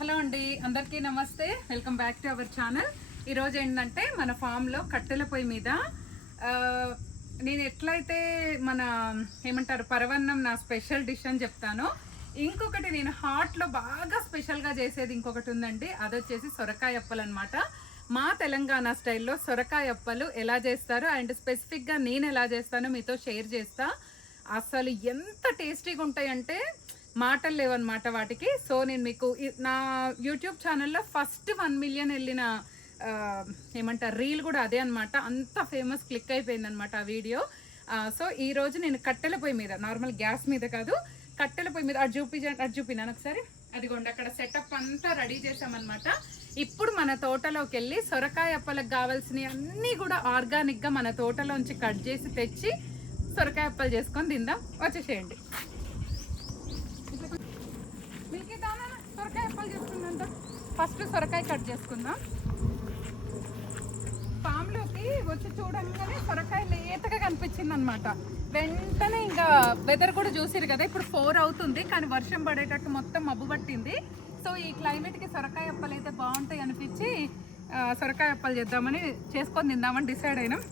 Hello అండి, అందరికీ నమస్తే. Welcome back to our channel. ఈరోజు ఏంటంటే మన ఫామ్లో కట్టెల పొయ్యి మీద నేను ఎట్లయితే మన ఏమంటారు పరవన్నం నా స్పెషల్ డిష్ అని చెప్తాను. ఇంకొకటి నేను హాట్లో బాగా స్పెషల్గా చేసేది ఇంకొకటి ఉందండి. అది వచ్చేసి సొరకాయ అప్పలు అనమాట. మా తెలంగాణ స్టైల్లో సొరకాయ అప్పలు ఎలా చేస్తారు అండ్ స్పెసిఫిక్గా నేను ఎలా చేస్తానో మీతో షేర్ చేస్తా. అసలు ఎంత టేస్టీగా ఉంటాయంటే మాటలు లేవన్నమాట వాటికి. సో నేను మీకు నా యూట్యూబ్ ఛానల్లో ఫస్ట్ 1 మిలియన్ వెళ్ళిన ఏమంటారు రీల్ కూడా అదే అనమాట. అంత ఫేమస్ క్లిక్ అయిపోయిందనమాట ఆ వీడియో. సో ఈరోజు నేను కట్టెల పొయ్యి మీద, నార్మల్ గ్యాస్ మీద కాదు, కట్టెల పొయ్యి మీద అటు చూపినాను ఒకసారి. అదిగోండి అక్కడ సెటప్ అంతా రెడీ చేసామన్నమాట. ఇప్పుడు మన తోటలోకి వెళ్ళి సొరకాయ అప్పలకు కావాల్సినవి అన్నీ కూడా ఆర్గానిక్గా మన తోటలోంచి కట్ చేసి తెచ్చి సొరకాయ అప్పలు చేసుకొని తిందాం. వచ్చేసేయండి. సొరకాయ అప్పలు చేసుకుందాం. ఫస్ట్ సొరకాయ కట్ చేసుకుందాం. ఫామ్లోకి వచ్చి చూడంగానే సొరకాయ లేతగా కనిపించింది అనమాట. వెంటనే ఇంకా వెదర్ కూడా చూసిరు కదా, ఇప్పుడు 4 అవుతుంది కానీ వర్షం పడేటట్టు మొత్తం మబ్బు పట్టింది. సో ఈ క్లైమేట్కి సొరకాయ అప్పలు అయితే బాగుంటాయి అనిపించి సొరకాయ అప్పలు చేద్దామని చేసుకొని తిందామని డిసైడ్ అయినాం.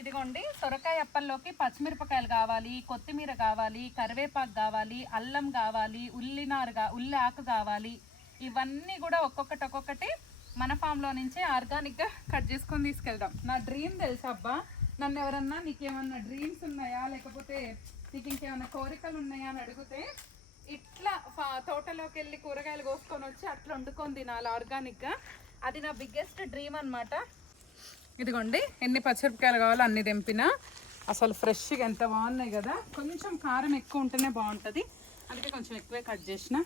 ఇదిగోండి సొరకాయ అప్పల్లోకి పచ్చిమిరపకాయలు కావాలి, కొత్తిమీర కావాలి, కరివేపాకు కావాలి, అల్లం కావాలి, ఉల్లి ఆకు కావాలి. ఇవన్నీ కూడా ఒక్కొక్కటి మన ఫామ్లో నుంచే ఆర్గానిక్గా కట్ చేసుకొని తీసుకెళ్దాం. నా డ్రీమ్ తెలుసా అబ్బా, నన్ను ఎవరన్నా నీకేమన్నా డ్రీమ్స్ ఉన్నాయా లేకపోతే నీకు ఇంకేమన్నా కోరికలు ఉన్నాయా అని అడిగితే ఇట్లా తోటలోకి వెళ్ళి కూరగాయలు కోసుకొని వచ్చి అట్లా వండుకొని తినాలి ఆర్గానిక్గా. అది నా బిగ్గెస్ట్ డ్రీమ్ అనమాట. ఇదిగోండి ఎన్ని పచ్చిమిరపకాయలు కావాలో అన్ని తెంపిన. అసలు ఫ్రెష్గా ఎంత బాగున్నాయి కదా. కొంచెం కారం ఎక్కువ ఉంటేనే బాగుంటుంది, అందుకే కొంచెం ఎక్కువే కట్ చేసిన.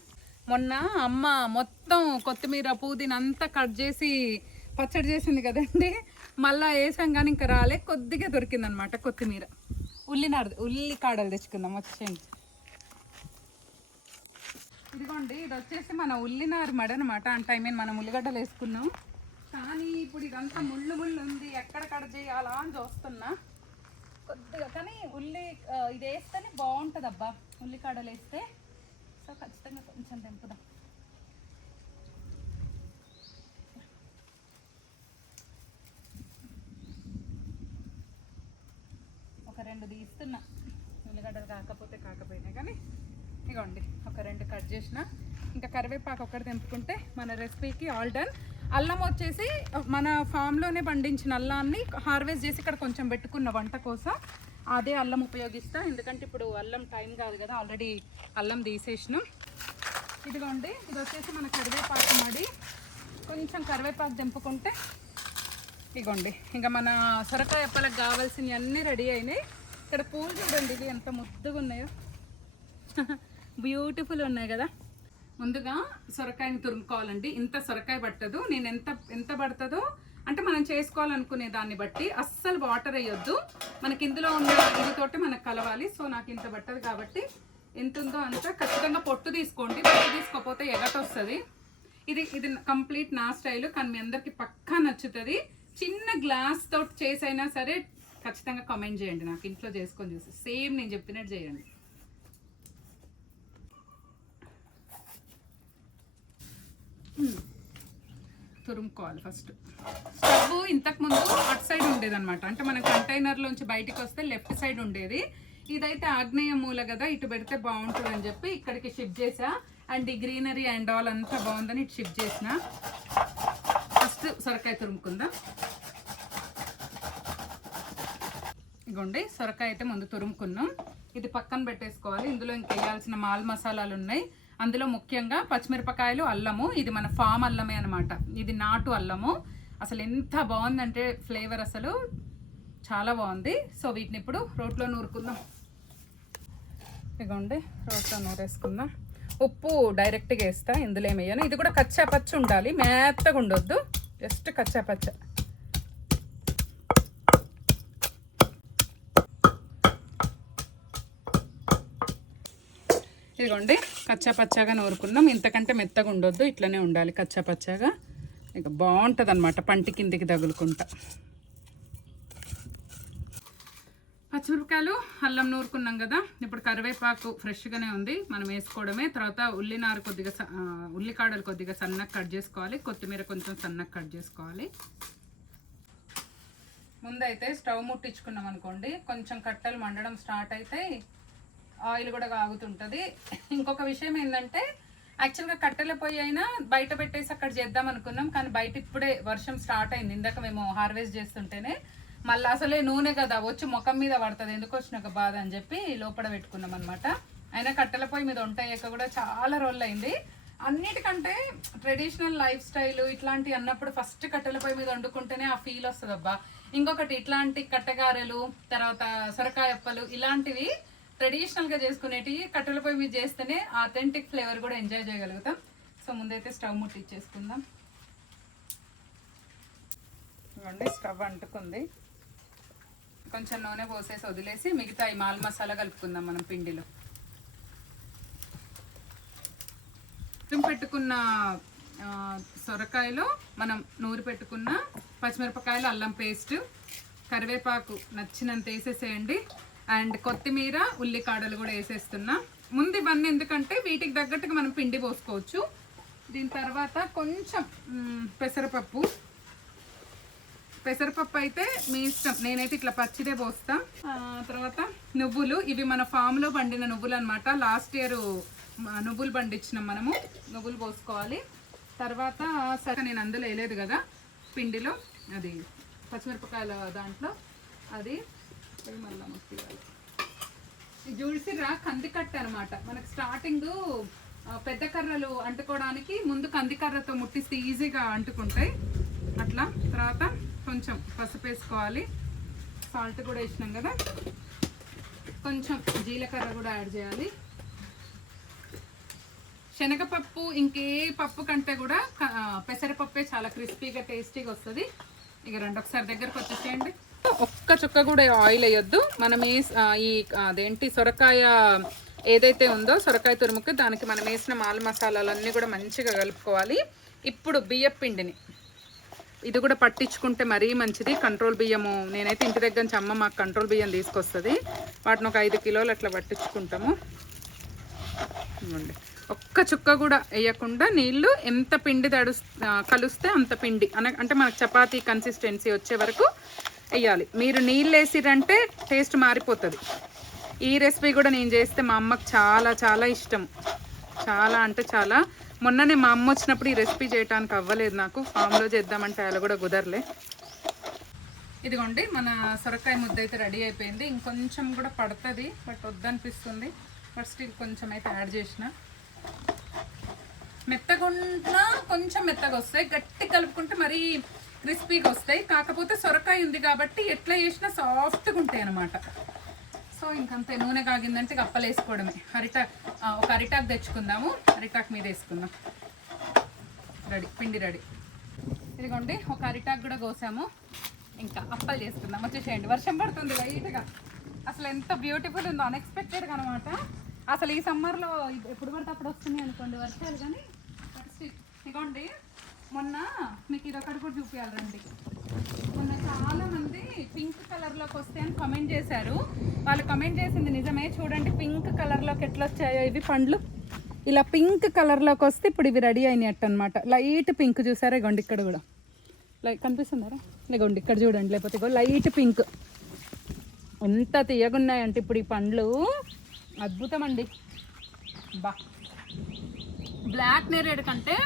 మొన్న అమ్మ మొత్తం కొత్తిమీర పుదీనా అంతా కట్ చేసి పచ్చడి చేసింది కదండి, మళ్ళీ వేసాం కానీ ఇంకా రాలే, కొద్దిగా దొరికిందనమాట కొత్తిమీర. ఉల్లి కాడలు తెచ్చుకుందాం వచ్చేయండి. ఇదిగోండి ఇది వచ్చేసి మన ఉల్లినారు మడ అనమాట. అంటే ఐ మీన్ మనం ఉల్లిగడ్డలు వేసుకున్నాం కానీ ఇప్పుడు ఇదంతా ముళ్ళు ఉంది, ఎక్కడ కట్ చేయాలా అని చూస్తున్నా కొద్దిగా. కానీ ఇది వేస్తేనే బాగుంటుంది అబ్బా, ఉల్లికాడలు వేస్తే. సో ఖచ్చితంగా కొంచెం తెంపుదాం. ఒక 2 తీస్తున్నా, ఉల్లిగడ్డలు కాకపోయినా కానీ. ఇగోండి ఒక 2 కట్ చేసిన. ఇంకా కరివేపాకు ఒకటి తెంపుకుంటే మన రెసిపీకి ఆల్ డన్. అల్లం వచ్చేసి మన ఫామ్లోనే పండించిన అల్లాన్ని హార్వెస్ట్ చేసి ఇక్కడ కొంచెం పెట్టుకున్న వంట కోసం అదే అల్లం ఉపయోగిస్తా. ఎందుకంటే ఇప్పుడు అల్లం టైం కాదు కదా, ఆల్రెడీ అల్లం తీసేసినాం. ఇదిగోండి ఇది వచ్చేసి మన కరివేపాకు మడి. కొంచెం కరివేపాకు తెంపుకుంటే ఇదిగోండి ఇంకా మన సొరకాయ అప్పలకు కావాల్సినవి అన్నీ రెడీ అయినాయి. ఇక్కడ పూలు చూడండి, ఇవి ఎంత ముద్దుగా ఉన్నాయో, బ్యూటిఫుల్ ఉన్నాయి కదా. ముందుగా సొరకాయని తురుముకోవాలండి. ఇంత సొరకాయ పట్టదు, నేను ఎంత పడుతుందో అంటే మనం చేసుకోవాలనుకునే దాన్ని బట్టి. అస్సలు వాటర్ వేయొద్దు, మనకి ఇందులో ఉన్న ఇదితోటి మనకు కలవాలి. సో నాకు ఇంత పట్టదు కాబట్టి ఎంత ఉందో అంత. ఖచ్చితంగా పొట్టు తీసుకోండి, పొట్టు తీసుకోకపోతే ఎగట వస్తుంది. ఇది కంప్లీట్ నా స్టైల్, కానీ మీ అందరికి పక్కా నచ్చుతుంది. చిన్న గ్లాస్ తోటి చేసైనా సరే ఖచ్చితంగా కామెంట్ చేయండి, నాకు ఇంట్లో చేసుకొని చూసి సేమ్ నేను చెప్పినట్టు చేయండి. తురుముకోవాలి ఫస్ట్. స్టవ్ ఇంతకుముందు అటు సైడ్ ఉండేదన్నమాట, అంటే మన కంటైనర్లోంచి బయటికి వస్తే లెఫ్ట్ సైడ్ ఉండేది. ఇదైతే ఆగ్నేయ మూల కదా, ఇటు పెడితే బాగుంటుంది అని చెప్పి ఇక్కడికి షిఫ్ట్ చేసా. అండ్ ఈ గ్రీనరీ అండ్ ఆల్ అంతా బాగుందని ఇటు షిఫ్ట్ చేసిన. ఫస్ట్ సొరకాయ తురుముకుందాం. ఇగోండి సొరకాయ అయితే ముందు తురుముకున్నాం, ఇది పక్కన పెట్టేసుకోవాలి. ఇందులో ఇంకా వేయాల్సిన మాల్ మసాలాలు ఉన్నాయి. అందులో ముఖ్యంగా పచ్చిమిరపకాయలు, అల్లము. ఇది మన ఫామ్ అల్లమే అనమాట, ఇది నాటు అల్లము. అసలు ఎంత బాగుందంటే ఫ్లేవర్ అసలు చాలా బాగుంది. సో వీటిని ఇప్పుడు రోట్లో నూరుకుందాం. ఇదిగోండి రోట్లో నూరేసుకుందాం. ఉప్పు డైరెక్ట్గా వేస్తా, ఇందులో ఏమి వేయను. ఇది కూడా కచ్చా పచ్చి ఉండాలి, మెత్తగా ఉండొద్దు, జస్ట్ కచ్చా పచ్చ. ఇదిగోండి కచ్చా పచ్చాగా నూరుకుందాం. ఇంతకంటే మెత్తగా ఉండొద్దు, ఇట్లనే ఉండాలి కచ్చా పచ్చాగా. ఇక బాగుంటుంది అనమాట పంటి కిందికి తగులుకుంటా. పచ్చిమిరపకాయలు అల్లం నూరుకున్నాం కదా. ఇప్పుడు కరివేపాకు ఫ్రెష్గానే ఉంది, మనం వేసుకోవడమే. తర్వాత ఉల్లినారు కొద్దిగా ఉల్లికాడలు కొద్దిగా సన్నగా కట్ చేసుకోవాలి. కొత్తిమీర కొంచెం సన్నగా కట్ చేసుకోవాలి. ముందైతే స్టవ్ ముట్టించుకున్నాం అనుకోండి, కొంచెం కట్టెలు మండడం స్టార్ట్ అయితే ఆయిల్ కూడా కాగుతుంటుంది. ఇంకొక విషయం ఏంటంటే, యాక్చువల్గా కట్టెల పొయ్యి అయినా బయట పెట్టేసి అక్కడ చేద్దాం అనుకున్నాం, కానీ బయట ఇప్పుడే వర్షం స్టార్ట్ అయింది. ఇందాక మేము హార్వెస్ట్ చేస్తుంటేనే మళ్ళీ అసలే నూనె కదా వచ్చి ముఖం మీద పడుతుంది, ఎందుకు వచ్చిన ఒక బాధ అని చెప్పి లోపల పెట్టుకున్నాం అనమాట. అయినా కట్టెల పొయ్యి మీద వంట అయ్యాక కూడా చాలా రోజులు అయింది. అన్నిటికంటే ట్రెడిషనల్ లైఫ్ స్టైల్ ఇట్లాంటి అన్నప్పుడు ఫస్ట్ కట్టెల పొయ్యి మీద వండుకుంటేనే ఆ ఫీల్ వస్తుంది అబ్బా. ఇంకొకటి ఇట్లాంటి కట్టెగారెలు, తర్వాత సొరకాయ అప్పలు, ఇలాంటివి ట్రెడిషనల్గా చేసుకునేటివి కట్టెల పొయ్యి మీద చేస్తేనే ఆథెంటిక్ ఫ్లేవర్ కూడా ఎంజాయ్ చేయగలుగుతాం. సో ముందైతే స్టవ్ ముట్టించేసుకుందాం. ఇవ్వండి, స్టవ్ అంటుకుంది. కొంచెం నూనె పోసేసి వదిలేసి మిగతా ఈ మాల్ మసాలా కలుపుకుందాం మనం పిండిలో. పెట్టుకున్న సొరకాయలో మనం నూరి పెట్టుకున్న పచ్చిమిరపకాయలు, అల్లం పేస్ట్, కరివేపాకు నచ్చినంత వేసేసేయండి. అండ్ కొత్తిమీర, ఉల్లికాడలు కూడా వేసేస్తున్నా. ముందు ఇవన్నీ ఎందుకంటే వీటికి తగ్గట్టుగా మనం పిండి పోసుకోవచ్చు. దీని తర్వాత కొంచెం పెసరపప్పు అయితే మీ ఇష్టం, నేనైతే ఇట్లా పచ్చిదే పోస్తా. తర్వాత నువ్వులు, ఇవి మన ఫామ్లో పండిన నువ్వులు అనమాట. లాస్ట్ ఇయర్ నువ్వులు పండించినాం మనము, నువ్వులు పోసుకోవాలి. తర్వాత సరే నేను అందులో వేయలేదు కదా పిండిలో, అది పచ్చిమిరపకాయల దాంట్లో అది మళ్ళీ ముట్టియాలి. ఇది చూసిరా కందికట్ట అనమాట. మనకు స్టార్టింగ్ పెద్ద కర్రలు అంటుకోవడానికి ముందు కందికర్రతో ముట్టిస్తే ఈజీగా అంటుకుంటాయి అట్లా. తర్వాత కొంచెం పసుపు వేసుకోవాలి, సాల్ట్ కూడా వేసినాం కదా. కొంచెం జీలకర్ర కూడా యాడ్ చేయాలి. శనగపప్పు ఇంకే పప్పు కంటే కూడా పెసరపప్పే చాలా క్రిస్పీగా టేస్టీగా వస్తుంది. ఇక రండి ఒకసారి దగ్గరకు వచ్చేసేయండి. ఒక్క చుక్క కూడా ఆయిల్ వేయొద్దు. మనం ఈ అదేంటి సొరకాయ ఏదైతే ఉందో సొరకాయ తురుముకి దానికి మనం వేసిన మాల్ మసాలాలన్నీ కూడా మంచిగా కలుపుకోవాలి. ఇప్పుడు బియ్యం పిండిని ఇది కూడా పట్టించుకుంటే మరీ మంచిది. కంట్రోల్ బియ్యము నేనైతే ఇంటి దగ్గర నుంచి అమ్మ మాకు కంట్రోల్ బియ్యం తీసుకొస్తుంది, వాటిని ఒక 5 కిలోలు అట్లా పట్టించుకుంటాము. ఒక్క చుక్క కూడా వేయకుండా నీళ్ళు ఎంత పిండి కలుస్తే అంత పిండి అంటే మనకు చపాతీ కన్సిస్టెన్సీ వచ్చే వరకు వేయాలి. మీరు నీళ్ళు వేసిరంటే టేస్ట్ మారిపోతుంది. ఈ రెసిపీ కూడా నేను చేస్తే మా అమ్మకు చాలా చాలా ఇష్టం, చాలా అంటే చాలా. మొన్ననే మా అమ్మ వచ్చినప్పుడు ఈ రెసిపీ చేయడానికి అవ్వలేదు నాకు, ఫామ్లో చేద్దామంటే అలా కూడా కుదరలే. ఇదిగోండి మన సొరకాయ ముద్ద అయితే రెడీ అయిపోయింది. ఇంకొంచెం కూడా పడుతుంది, బట్ వద్దనిపిస్తుంది. బట్ స్టిల్ కొంచెం అయితే యాడ్ చేసిన. మెత్తగుంటున్నా కొంచెం మెత్తగా వస్తాయి, గట్టి కలుపుకుంటే మరీ క్రిస్పీగా వస్తాయి. కాకపోతే సొరకాయ ఉంది కాబట్టి ఎట్లా చేసినా సాఫ్ట్గా ఉంటాయి అన్నమాట. సో ఇంకంతే, నూనె కాగిందంటే అప్పలు వేసుకోవడమే. ఒక అరిటాకు తెచ్చుకుందాము, అరిటాకు మీద వేసుకుందాం. రెడీ, పిండి రెడీ. ఇదిగోండి ఒక అరిటాకు కూడా కోసాము, ఇంకా అప్పలు చేసుకుందాం. వచ్చేసేయండి. వర్షం పడుతుంది లైట్గా, అసలు ఎంత బ్యూటిఫుల్ ఉందో, అన్ఎక్స్పెక్టెడ్గా అనమాట. అసలు ఈ సమ్మర్లో ఎప్పుడు పడితే అప్పుడు వస్తున్నాయి అనుకోండి వర్షాలు, కానీ ఇదిగోండి మొన్న మీకు ఇదొకటి కూడా చూపించాలండి. మొన్న చాలామంది పింక్ కలర్లోకి వస్తాయి అని కమెంట్ చేశారు. వాళ్ళు కమెంట్ చేసింది నిజమే. చూడండి పింక్ కలర్లోకి ఎట్లా వచ్చాయో ఇవి పండ్లు. ఇలా పింక్ కలర్లోకి వస్తే ఇప్పుడు ఇవి రెడీ అయినట్టు అనమాట. లైట్ పింక్ చూసారా, ఇగోండి ఇక్కడ కూడా కనిపిస్తున్నారా, ఇగోండి ఇక్కడ చూడండి. లేకపోతే ఇగో లైట్ పింక్, ఎంత తీయగున్నాయంటే ఇప్పుడు ఈ పండ్లు అద్భుతం అండి. బా, బ్లాక్ నేరేడ్ కంటే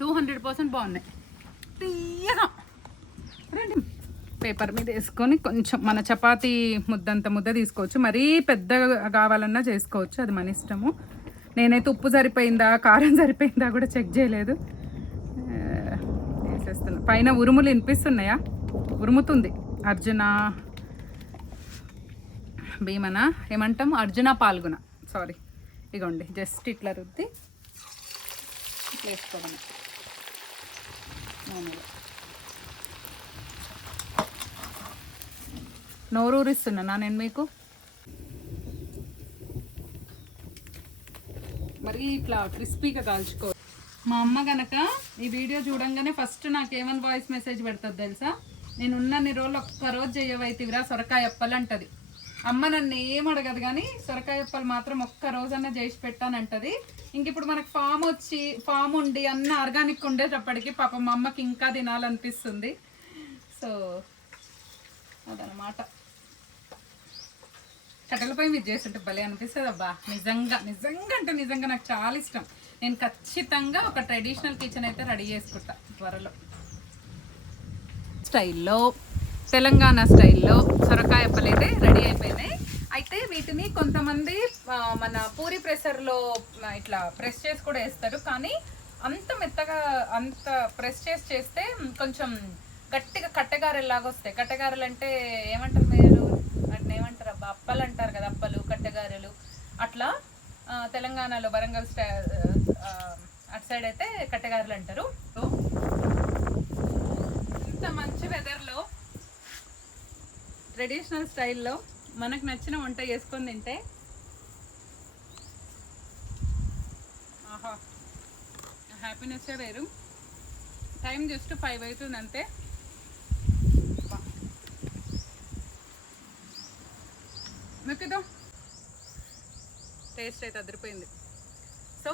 200% బాగున్నాయి, తీయగా. రండి, పేపర్ మీద వేసుకొని కొంచెం మన చపాతీ ముద్దంత ముద్ద తీసుకోవచ్చు, మరీ పెద్దగా కావాలన్నా చేసుకోవచ్చు, అది మన ఇష్టము. నేనైతే ఉప్పు సరిపోయిందా కారం సరిపోయిందా కూడా చెక్ చేయలేదు, వేసేస్తున్నా. పైన ఉరుములు వినిపిస్తున్నాయా? ఉరుముతుంది. అర్జున భీమన ఏమంటాము, అర్జున పాల్గొన, సారీ. ఇగోండి జస్ట్ ఇట్లా రుద్ది ఇట్లా వేసుకోవడం. నోరూరిస్తున్నా నేను మీకు. మరి ఇట్లా క్రిస్పీగా కాల్చుకో. మా అమ్మ కనుక ఈ వీడియో చూడంగానే ఫస్ట్ నాకు ఏమని వాయిస్ మెసేజ్ పెడుతుంది తెలుసా? నేను ఉన్నన్ని రోజులు ఒక్కరోజు చేయవైతివిరా సొరకాయ అప్పలు అంటది. అమ్మ నన్ను ఏం అడగదు కానీ సొరకాయ అప్పలు మాత్రం ఒక్క రోజన్నా చేసి పెట్టానంటది. ఇంక ఇప్పుడు మనకు ఫామ్ ఉండి అన్న ఆర్గానిక్ ఉండేటప్పటికి పాపం మా అమ్మకి ఇంకా తినాలనిపిస్తుంది. సో అదనమాట. కట్టెలపై మీరు చేస్తుంటే భలే అనిపిస్తుంది అబ్బా. నిజంగా నిజంగా అంటే నిజంగా నాకు చాలా ఇష్టం. నేను ఖచ్చితంగా ఒక ట్రెడిషనల్ కిచెన్ అయితే రెడీ చేసుకుంటా త్వరలో. స్టైల్లో తెలంగాణ స్టైల్లో సొరకాయ అప్పలు అయితే రెడీ అయిపోయినాయి. అయితే వీటిని కొంతమంది మన పూరి ప్రెషర్లో ఇట్లా ప్రెస్ చేసి కూడా వేస్తారు. కానీ అంత మెత్తగా అంత ప్రెస్ చేస్తే కొంచెం గట్టిగా కట్టెగారెలాగా వస్తాయి. కట్టెగారెలు అంటే ఏమంటారు మీరు? వాటిని ఏమంటారు అబ్బా? అప్పలు అంటారు కదా, అప్పలు కట్టెగారెలు అట్లా. తెలంగాణలో వరంగల్ అటు సైడ్ అయితే కట్టెగారెలు అంటారు. ఇంత మంచి వెదర్లో ట్రెడిషనల్ స్టైల్లో మనకు నచ్చిన వంట చేసుకొని తింటే ఆహా, హ్యాపీనెస్సే వేరు. టైం జస్ట్ 5 అవుతుంది అంతే. మీకు టేస్ట్ అయితే అదిరిపోయింది. సో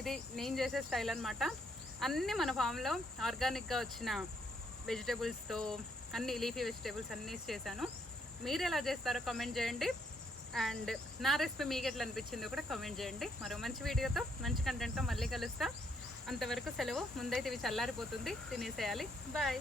ఇది నేను చేసే స్టైల్ అనమాట. అన్నీ మన ఫామ్లో ఆర్గానిక్గా వచ్చిన వెజిటేబుల్స్తో అన్ని లీఫీ వెజిటేబుల్స్ అన్నీ చేశాను. మీరు ఎలా చేస్తారో కామెంట్ చేయండి. అండ్ నా రెసిపీ మీకు ఎట్లా అనిపించిందో కూడా కామెంట్ చేయండి. మరో మంచి వీడియోతో మంచి కంటెంట్తో మళ్ళీ కలుస్తా. అంతవరకు సెలవు. ముందైతే ఇవి చల్లారిపోతుంది, తినేసేయాలి. బాయ్.